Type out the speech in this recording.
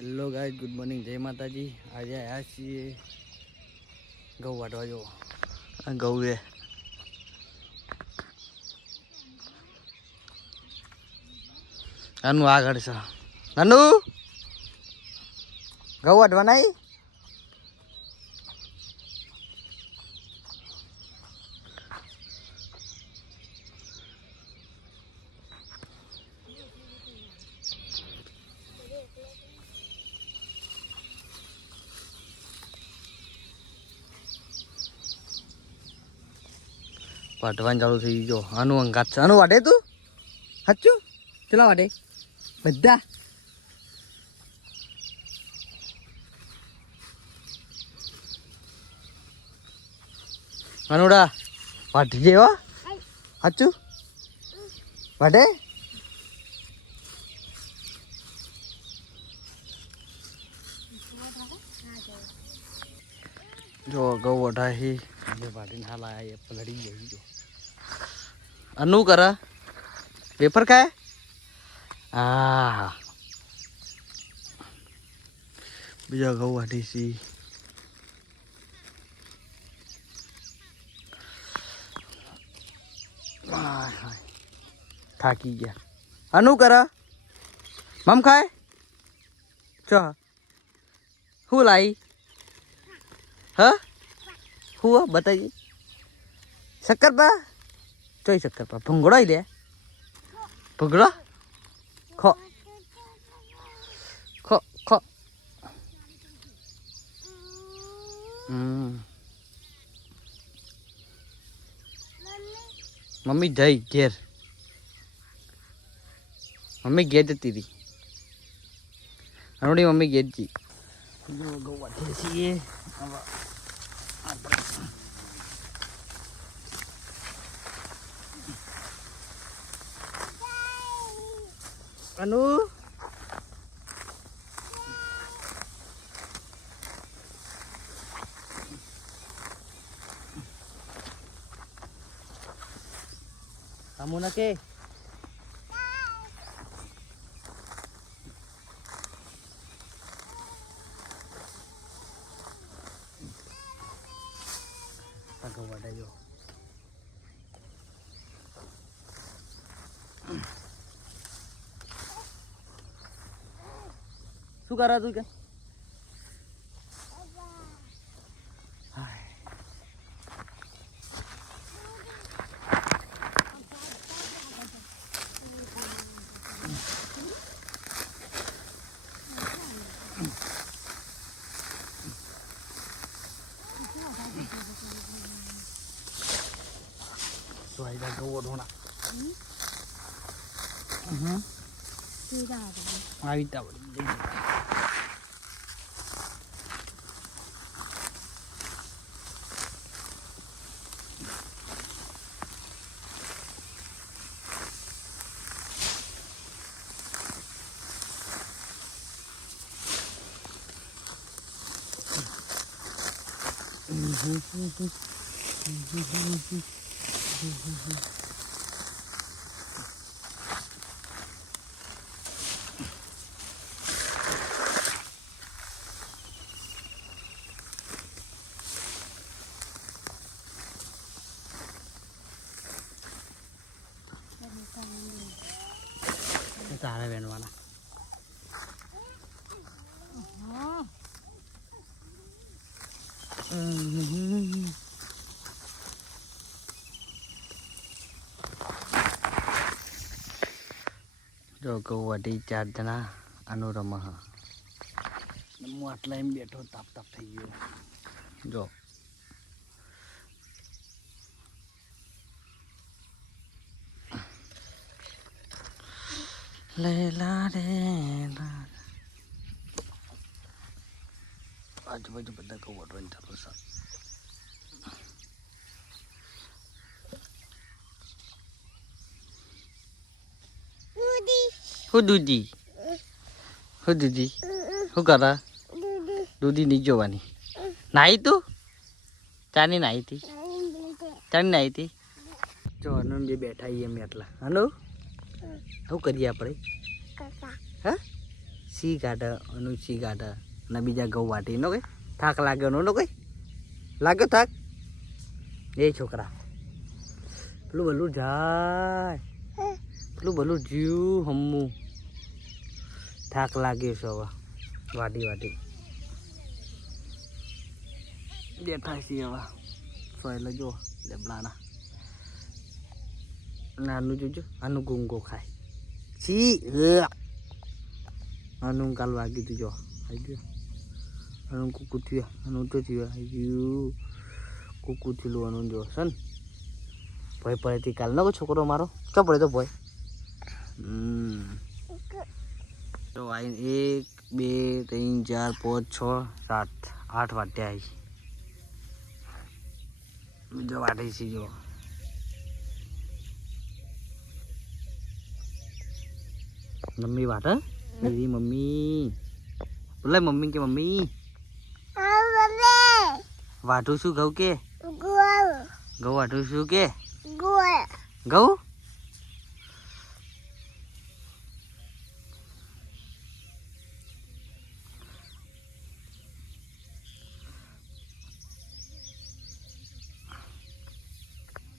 Hello guys, good morning, જય માતાજી. આજે આવ્યા છીએ ઘઉં વાટવા. જો આ ઘઉં છે. આનું આગળ છે નાનું ઘઉં વાટવા નહીં. વાટવાનું ચાલુ થઈ ગયો. આનું અંગાત છે. આનું વાટે તું સાચું? ચલા વાટે બધા. આનુડા વાટી જેવા સાચું વાટે. જો ઘઉં વઢાઈ જે વાટીને હાલ આયા એ પલળી ગઈ. જો અનું કરે પેપર ખાય. હા બીજા ઘઉં વાટી સી. થાકી ગયા. અનું કરે મમ ખાય. ચો શું લાવી? હા હું બતાવી શક્કરપા. ચોઈ શક્કરપા ભૂંગળો લે. ભૂંગળો ખો ખો ખો. મમ્મી જઈ ઘેર. મમ્મી ઘેર જતી હતી. હમણાં મમ્મી ઘેર જી. ઘઉં વાટીએ છીએ. અનુ kamu nak ke? Pakai wadah yo. શું કરા તું કે? તો આઈ જા ગવો ઢોણા. આવી તા વળી તારે વેણવાના. જો ઘઉં વાટી 4 જણા આનું રમા. હું આટલા એમ બેઠો તાપ તાપ થઈ ગયો. જો લેલા રે આજુબાજુ બધા ઘઉં વાટવાનું ચાલુ છે. હું દૂધી શું કરા? દૂધી નહીં જોવાની. નાહી તું? ચાની નાહી હતી? ચાની નાહી હતી? જો અનુ જે બેઠા એમ એટલા. હલો શું કરીએ આપણે? હા સી કાઢે અનુ સી કાઢે અને બીજા ઘઉં વાટી નો કઈ થાક લાગ્યો નો કઈ લાગ્યો થાક એ છોકરા પેલું બલું જાય પેલું બલું જીવ હમ્મું થાક લાગ્યો છે હવે વાટી વાટી બેઠા છીએ હવે સોયલે જો લેબડાના નાનું જોજો આનું ગુંગો ખાય છી આનું કાલ વાગી તું જો આવી ગયો આનું કુકુ થયું આનું તો થયું આવી ગયું કુકુ થયેલું આનું જો છે ને ભય પડેથી કાલ નો છોકરો મારો ચો પડે તો ભય તો આઈને 1 2 3 4 5 6 7 8 વાટ્યા આવી બીજો વાટે છે જો મમ્મી વાટે मेरी मम्मी बोला मम्मी के मम्मी वाटू शू घऊ के घऊ वाटू शू के घऊ